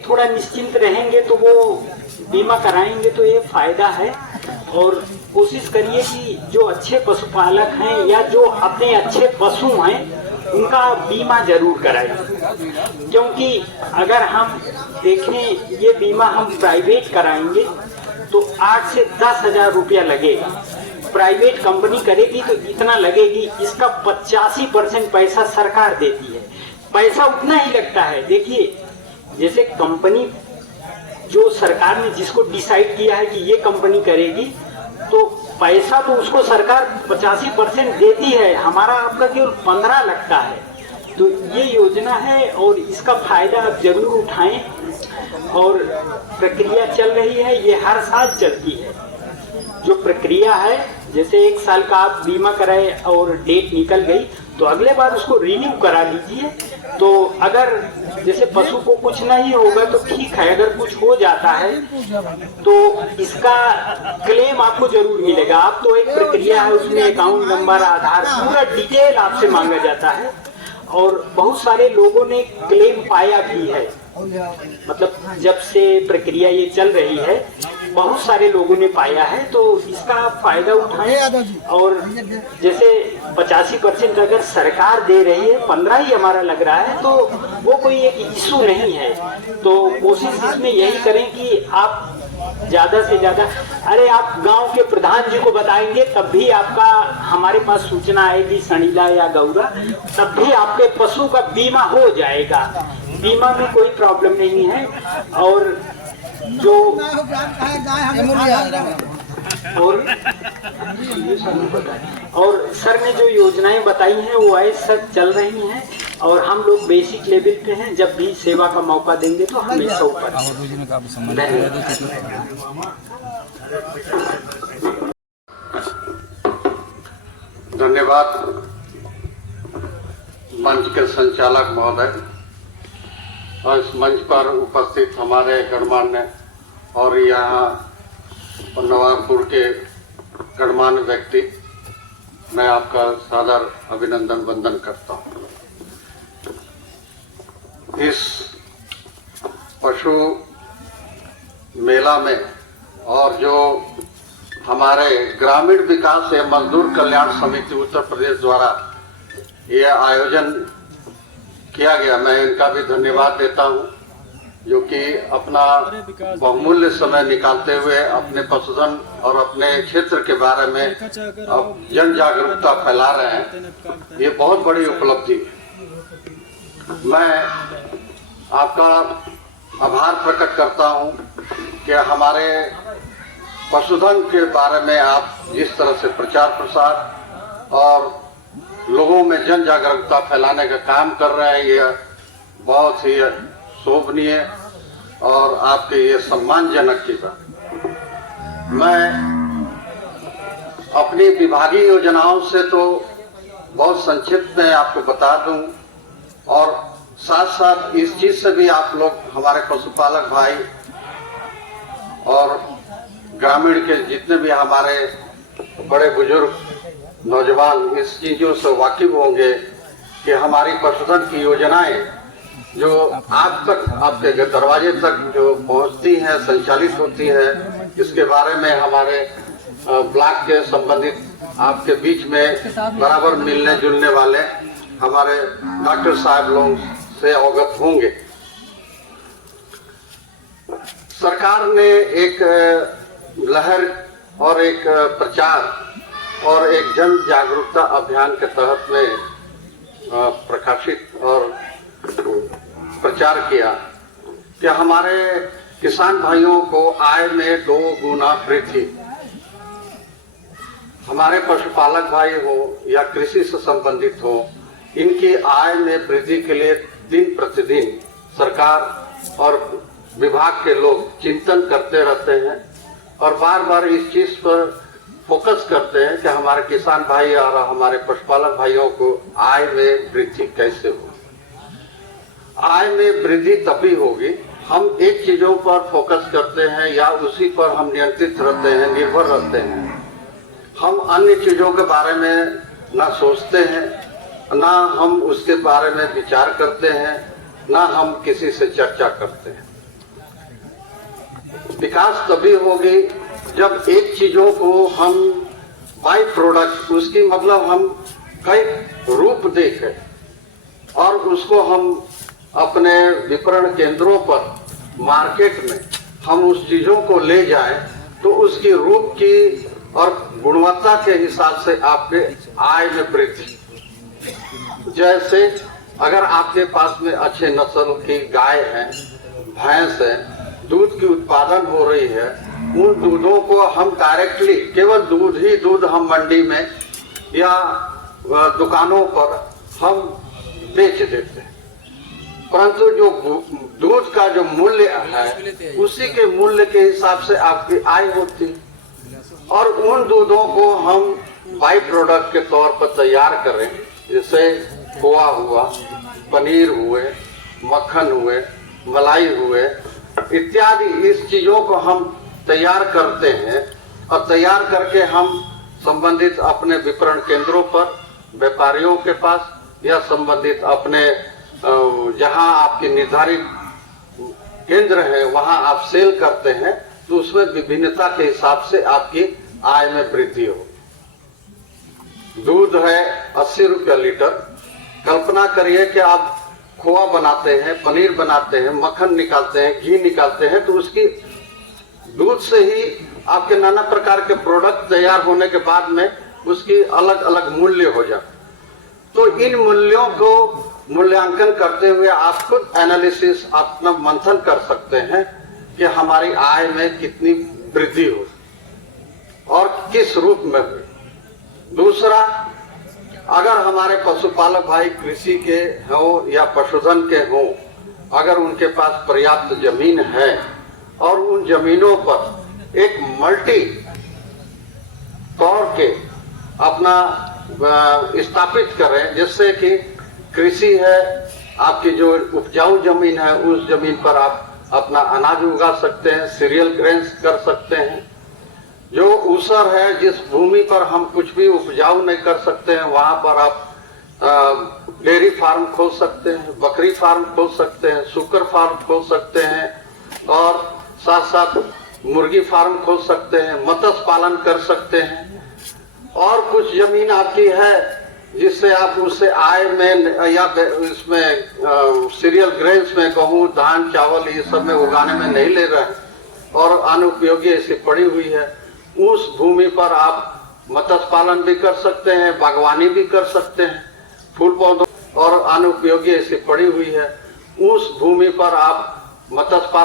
थोड़ा निश्चिंत रहेंगे तो वो बीमा कराएंगे तो ये फायदा है। और कोशिश करिए कि जो अच्छे पशुपालक हैं या जो अपने अच्छे पशु हैं उनका बीमा जरूर कराएं, क्योंकि अगर हम देखें ये बीमा हम प्राइवेट कराएंगे तो 8 से 10,000 रुपया लगेगा। प्राइवेट कंपनी करेगी तो इतना लगेगी, इसका 85% पैसा सरकार देती है। पैसा उतना ही लगता है। देखिए जैसे कंपनी जो सरकार ने जिसको डिसाइड किया है कि ये कंपनी करेगी तो पैसा तो उसको सरकार 85% देती है, हमारा आपका केवल 15 लगता है। तो ये योजना है और इसका फायदा आप जरूर उठाएं। और प्रक्रिया चल रही है, ये हर साल चलती है। जो प्रक्रिया है जैसे 1 साल का आप बीमा कराए और डेट निकल गई तो अगले बार उसको रिन्यू करा लीजिए। तो अगर जैसे पशु को कुछ नहीं होगा तो ठीक है, अगर कुछ हो जाता है तो इसका क्लेम आपको जरूर मिलेगा। आप तो एक प्रक्रिया है, उसमें अकाउंट नंबर, आधार, पूरा डिटेल आपसे मांगा जाता है। और बहुत सारे लोगों ने क्लेम पाया भी है, मतलब जब से प्रक्रिया ये चल रही है बहुत सारे लोगों ने पाया है। तो इसका फायदा उठाएं। और जैसे 85% अगर सरकार दे रही है, 15 ही हमारा लग रहा है, तो वो कोई एक इशू नहीं है। तो कोशिश इसमें यही करें कि आप ज्यादा से ज्यादा, अरे आप गांव के प्रधान जी को बताएंगे तब भी आपका हमारे पास सूचना आएगी, सनीला या गौरा, तब भी आपके पशु का बीमा हो जाएगा। बीमा में कोई प्रॉब्लम नहीं है। और जो और सर ने जो योजनाएं बताई हैं वो ऐसा चल रही हैं और हम लोग बेसिक लेवल पे हैं। जब भी सेवा का मौका देंगे तो हमेशा ऊपर। धन्यवाद मंच के संचालक महोदय और इस मंच पर उपस्थित हमारे गणमान्य और यहाँ नवाबपुर के गणमान्य व्यक्ति, मैं आपका सादर अभिनंदन वंदन करता हूँ। इस पशु मेला में और जो हमारे ग्रामीण विकास एवं मजदूर कल्याण समिति उत्तर प्रदेश द्वारा यह आयोजन किया गया, मैं इनका भी धन्यवाद देता हूं, जो कि अपना बहुमूल्य समय निकालते हुए अपने पशुधन और अपने क्षेत्र के बारे में अब जन जागरूकता फैला रहे हैं। ये बहुत बड़ी उपलब्धि है। मैं आपका आभार प्रकट करता हूं कि हमारे पशुधन के बारे में आप जिस तरह से प्रचार प्रसार और लोगों में जन जागरूकता फैलाने का काम कर रहे हैं, ये बहुत ही शोभनीय और आपके ये सम्मानजनक की बात। मैं अपनी विभागीय योजनाओं से तो बहुत संक्षिप्त में आपको बता दूं और साथ साथ इस चीज से भी आप लोग हमारे पशुपालक भाई और ग्रामीण के जितने भी हमारे बड़े बुजुर्ग नौजवान इस चीजों से वाकिफ होंगे कि हमारी पशुधन की योजनाएं जो आप तक, आपके दरवाजे तक जो पहुंचती हैं, संचालित होती हैं, इसके बारे में हमारे ब्लॉक के संबंधित आपके बीच में बराबर मिलने जुलने वाले हमारे डॉक्टर साहब लोग से अवगत होंगे। सरकार ने एक लहर और एक प्रचार और एक जन जागरूकता अभियान के तहत में प्रकाशित और प्रचार किया कि हमारे किसान भाइयों को आय में 2 गुना वृद्धि, हमारे पशुपालक भाई हो या कृषि से संबंधित हो, इनकी आय में वृद्धि के लिए दिन प्रतिदिन सरकार और विभाग के लोग चिंतन करते रहते हैं और बार बार इस चीज पर फोकस करते हैं कि हमारे किसान भाई और हमारे पशुपालक भाइयों को आय में वृद्धि कैसे हो। आय में वृद्धि तभी होगी हम एक चीजों पर फोकस करते हैं या उसी पर हम नियंत्रित रहते हैं, निर्भर रहते हैं। हम अन्य चीजों के बारे में ना सोचते हैं, ना हम उसके बारे में विचार करते हैं, ना हम किसी से चर्चा करते हैं। विकास तभी होगी जब एक चीजों को हम बाई प्रोडक्ट, उसकी मतलब हम कई रूप देखें और उसको हम अपने विपणन केंद्रों पर, मार्केट में हम उस चीजों को ले जाएं, तो उसकी रूप की और गुणवत्ता के हिसाब से आपके आय में वृद्धि। जैसे अगर आपके पास में अच्छे नस्ल की गाय है, भैंस है, दूध की उत्पादन हो रही है, उन दूधों को हम डायरेक्टली केवल दूध ही दूध हम मंडी में या दुकानों पर हम बेच देते हैं, परंतु जो दूध का जो मूल्य है उसी के मूल्य के हिसाब से आपकी आय होती है। और उन दूधों को हम बाई प्रोडक्ट के तौर पर तैयार करें, जैसे खोआ हुआ, पनीर हुए, मक्खन हुए, मलाई हुए इत्यादि, इस चीजों को हम तैयार करते हैं और तैयार करके हम संबंधित अपने विपणन केंद्रों पर, व्यापारियों के पास या संबंधित अपने जहां आपके निर्धारित केंद्र है वहां आप सेल करते हैं, तो उसमें विभिन्नता के हिसाब से आपकी आय में वृद्धि हो। दूध है 80 रुपया लीटर। कल्पना करिए कि आप खोआ बनाते हैं, पनीर बनाते हैं, मक्खन निकालते हैं, घी निकालते हैं, तो उसकी दूध से ही आपके नाना प्रकार के प्रोडक्ट तैयार होने के बाद में उसकी अलग अलग मूल्य हो जाए। तो इन मूल्यों को मूल्यांकन करते हुए आप खुद एनालिसिस, अपना मंथन कर सकते हैं कि हमारी आय में कितनी वृद्धि हो और किस रूप में हुई। दूसरा, अगर हमारे पशुपालक भाई कृषि के हो या पशुधन के हो, अगर उनके पास पर्याप्त जमीन है और उन जमीनों पर एक मल्टी तौर के अपना स्थापित करें, जिससे कि कृषि है, आपकी जो उपजाऊ जमीन है उस जमीन पर आप अपना अनाज उगा सकते हैं, सीरियल ग्रेन्स कर सकते हैं। जो ऊसर है, जिस भूमि पर हम कुछ भी उपजाऊ नहीं कर सकते हैं, वहां पर आप डेयरी फार्म खोल सकते हैं, बकरी फार्म खोल सकते हैं, सुकर फार्म खोल सकते हैं और साथ साथ मुर्गी फार्म खोल सकते हैं, मत्स्य पालन कर सकते हैं। और कुछ जमीन आपकी है जिससे आप उससे आय में या इसमें सीरियल ग्रेन्स में गेहूं, धान, चावल ये सब में उगाने में नहीं ले रहे हैं और अनुपयोगी ऐसी पड़ी हुई है, उस भूमि पर आप मत्स्य पालन भी कर सकते हैं, बागवानी भी कर सकते हैं, फूल पौधों और अनुपयोगी ऐसी पड़ी हुई है, उस भूमि पर आप मत्स्य पालन